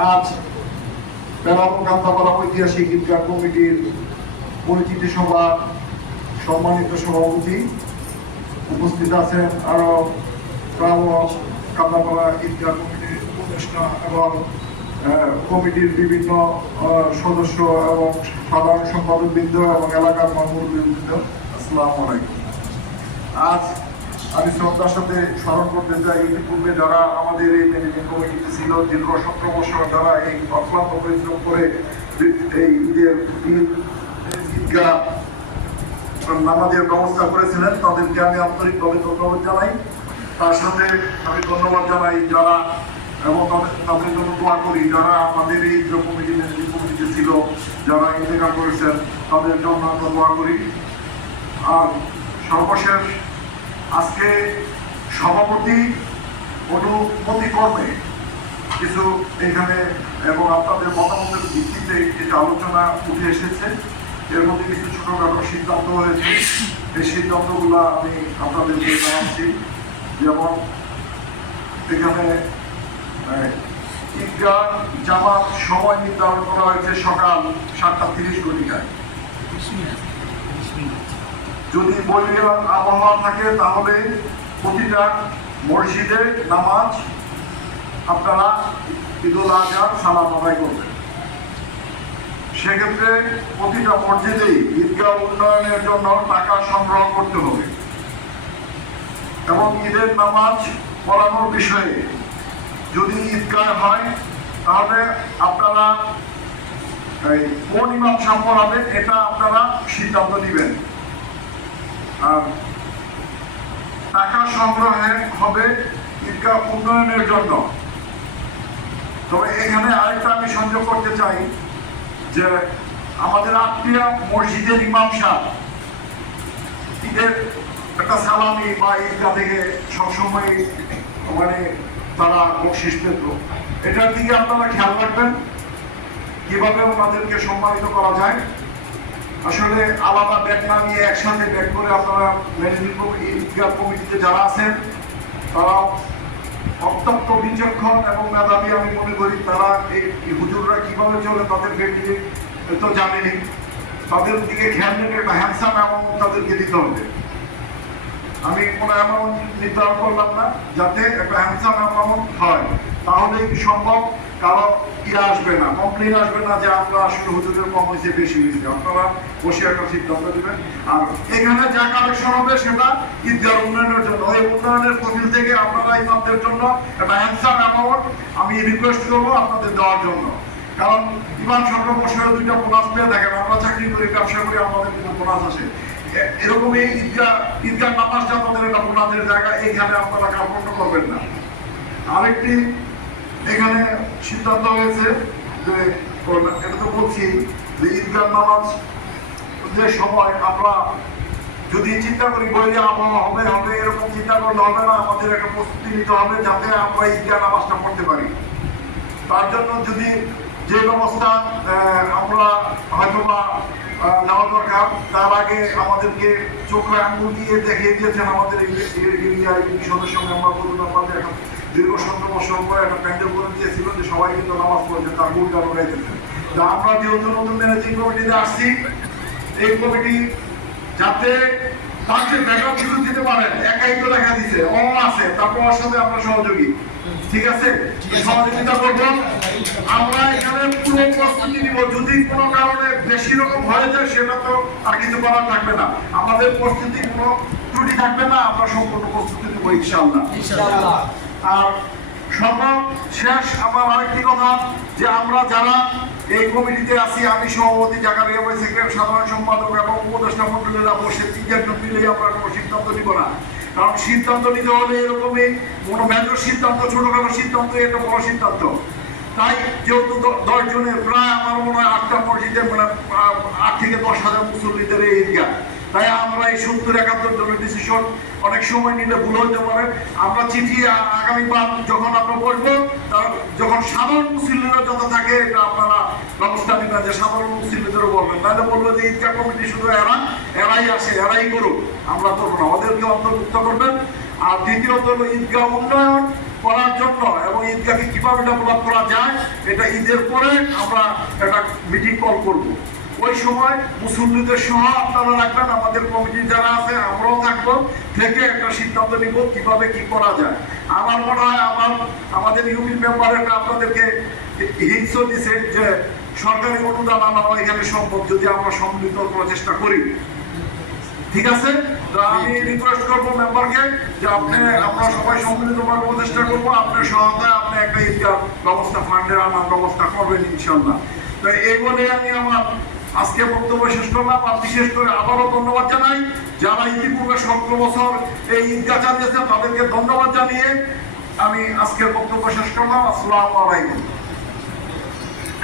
আজ বেলাবো কান্তাপাড়া ঐতিহাসিক ঈদগাহ কমিটির পরিচিতি সভা সম্মানিত সভাপতি উপস্থিত আছেন, আরো কান্তাপাড়া ঈদগাহ কমিটির উপদেষ্টা এবং কমিটির বিভিন্ন সদস্য এবং সাধারণ সম্পাদকবৃন্দ এবং এলাকার মুরব্বিবৃন্দ, আসসালামু আলাইকুম। আজ আমি শ্রদ্ধার সাথে স্মরণ করতে চাই, ইতিপূর্বে যারা আমাদের এই ম্যানেজিং কমিটিতে ছিল, দীর্ঘ 17 বছর যারা এই অক্লান্ত পরিশ্রম করে এই ঈদগাহ নামাজের ব্যবস্থা করেছিলেন, তাদেরকে আমি আন্তরিকভাবে ধন্যবাদ জানাই। তার সাথে আমি ধন্যবাদ জানাই যারা এবং তাদের জন্য দোয়া করি যারা আমাদের এই কমিটিতে ছিল, যারা ইন্তেকাল করেছেন, তাদের জন্য আমরা দোয়া করি। আর সর্বশেষ আজকে সভাপতি অনুমতি কর্মে কিছু এখানে এবং আপনাদের মতামতের ভিত্তিতে কিছু আলোচনা উঠে এসেছে। এর মধ্যে কিছু ছোটখাটো সিদ্ধান্ত হয়েছে, এই সিদ্ধান্তগুলো আমি আপনাদেরকে জানাচ্ছি। যেমন এখানে ঈদগাহ জামাত সময় নির্ধারণ করা হয়েছে সকাল 7:30 যদি বৈরী আবহাওয়া থাকে তাহলে প্রতিটা মসজিদে নামাজ আপনারা ঈদুল আজহার সালাত আদায় করবেন। সেক্ষেত্রে প্রতিটা মসজিদেই ঈদগাহ উন্নয়নের জন্য টাকা সংগ্রহ করতে হবে এবং ঈদের নামাজ পড়ানোর বিষয়ে যদি ঈদগাহ হয় তাহলে আপনারা কোন ইমাম সাহেব পড়াবেন এটা আপনারা সিদ্ধান্ত নেবেন। আর টাকা সংগ্রহে হবে ঈদগাহ উন্নয়নের জন্য। তবে এখানে আরেকটা আমি সংযোগ করতে চাই যে আমাদের আত্মীয় মসজিদের ইমাম সাহেব ঈদের একটা সালামি বা ঈদগাহ থেকে সবসময় মানে তারা বকশিস পেত, এটার দিকে আপনারা খেয়াল রাখবেন কিভাবে ওনাদেরকে সম্মানিত করা যায়। আসলে আলাদা ব্যাগ না নিয়ে একসাথে ব্যাগ করে আপনারা ম্যানেজিং ঈদগাহ কমিটিতে যারা আছেন তারা অত্যন্ত বিচক্ষণ এবং মেধাবী আমি মনে করি। তারা এই হুজুররা কিভাবে চলে তাদেরকে নিয়ে তো জানেনি, তাদের দিকে খেয়াল রেখে একটা হ্যান্ডসাম অ্যামাউন্ট তাদেরকে দিতে হবে। আমি কোনো অ্যামাউন্ট নির্ধারণ করলাম না, যাতে একটা হ্যান্ডসাম অ্যামাউন্ট হয়, তাহলে সম্ভব কারো আসবে না, কমপ্লেন আসবে না যে আমরা আসলে হুজুরের কম হয়েছে বেশি হয়েছে। আপনারা বসে একটা সিদ্ধান্ত দেবেন। আর এখানে যা কালেকশন হবে সেটা ঈদগাহ উন্নয়নের জন্য, ওই উন্নয়নের প্রফিল থেকে আপনারা ইমামদের জন্য একটা হ্যান্ডসাম অ্যামাউন্ট আমি রিকোয়েস্ট করবো আপনাদের দেওয়ার জন্য। কারণ ইমাম সরকার বছরে 2টা বোনাস পেয়ে থাকেন, আমরা চাকরি করি, ব্যবসা করি, আমাদের কিন্তু বোনাস আসে। এরকম এই ঈদগাহ নামাজটা আমাদের একটা বোনাসের জায়গা, এইখানে আপনারা কার্পণ্য করবেন না। আরেকটি এখানে সিদ্ধান্ত হয়েছে যে এটা তো বলছি যে ঈদগাহ নামাজ যে সময় আমরা যদি চিন্তা করি বৈরী আবহাওয়া হবে এরকম চিন্তা করলে হবে না, আমাদের একটা প্রস্তুতি নিতে হবে যাতে আমরা ঈদগাহ নামাজটা পড়তে পারি। তার জন্য যদি যে ব্যবস্থা আমরা হয়তোবা নেওয়া দরকার, তার আগে আমাদেরকে চোখে আঙুল দিয়ে দেখিয়ে দিয়েছেন আমাদের সদস্য মেম্বার বলুন, আমাদের এখন দীর্ঘ 17 বছর পরে একটা প্যান্ডেল করে দিয়েছিল যে সবাই কিন্তু নামাজ পড়েছে, তার ভুলটা উড়াই দিয়েছেন। আমরা যেহেতু নতুন ম্যানেজিং কমিটিতে আসছি, এই কমিটি যাতে তাকে ব্যাকআপ কিছু দিতে পারেন, একাই তো দেখা দিচ্ছে ও আছে, তারপর ওর সাথে আমরা সহযোগী, ঠিক আছে, সহযোগিতা করবো। আমরা এখানে পুরো প্রস্তুতি নিব, যদি কোনো কারণে বেশি রকম হয়ে যায় সেটা তো আর কিছু করার থাকবে না, আমাদের প্রস্তুতি কোনো ত্রুটি থাকবে না, আমরা সম্পূর্ণ প্রস্তুতি নেবো ইনশাআল্লাহ। আর সর্বশেষ আমার আরেকটি কথা যে আমরা যারা এই কমিটিতে আছি, আমি সভাপতি, জাকারিয়া ভাই সেক্রেটারি, সাধারণ সম্পাদক এবং উপদেষ্টা মন্ডলীরা বসে 3-4 মিলেই আমরা কোনো সিদ্ধান্ত নিব না। কারণ সিদ্ধান্ত নিতে হলে এরকমই কোনো মেজর সিদ্ধান্ত, ছোটখাটো সিদ্ধান্ত, এটা বড় সিদ্ধান্ত। তাই যেহেতু 10 জনের প্রায় আমার মনে হয় 8টা মসজিদে মানে 8 থেকে 10,000 মুসল্লিদের এই এরিয়া, তাই আমরা এই 70-71 জনের ডিসিশন অনেক সময় নিলে ভুল হতে পারে। আমরা চিঠি আগামীবার যখন আমরা বলবো, যখন সাধারণ মুসল্লিরা যত থাকে এটা আপনারা ব্যবস্থা নেবেন যে সাধারণ মুসল্লিদেরও বলবেন, নাহলে বলবো যে ঈদগাহ কমিটি শুধু এরাই আসে, এরাই করুক, আমরা করবো না, ওদেরকে অন্তর্ভুক্ত করবেন। আর দ্বিতীয়ত হলো ঈদগাহ উন্নয়ন করার জন্য এবং ঈদগাহকে কিভাবে ডেভেলপ করা যায়, এটা ঈদের পরে আমরা একটা মিটিং কল করব। ওই সময় মুসল্লিদের সহ আপনারা রাখবেন, আমাদের কমিটি যারা আছে আমরাও থাকবো, থেকে একটা সিদ্ধান্ত নিব কিভাবে কি করা যায়। আমার মনে হয় আমাদের ইউপি মেম্বার একটা আপনাদেরকে হিংস দিছে যে সরকারি অনুদান আনা এখানে সম্ভব যদি আমরা সম্মিলিত করার চেষ্টা করি। ঠিক আছে, তো আমি রিকোয়েস্ট করবো মেম্বারকে যে আমরা সবাই সম্মিলিত করার চেষ্টা করবো, আপনার সহায়তায় আপনি একটা ঈদগাহ ব্যবস্থা ফান্ডের আনার ব্যবস্থা করবেন ইনশাল্লাহ। তো এই বলে আমি আমার আজকে বক্তব্য শেষ করলাম। আর বিশেষ করে আবারও ধন্যবাদ জানাই যারা ইতিপূর্বে 17 বছর এই ঈদগাহ চালিয়েছে, তাদেরকে ধন্যবাদ জানিয়ে আমি আজকের বক্তব্য শেষ করলাম। আসসালামু আলাইকুম।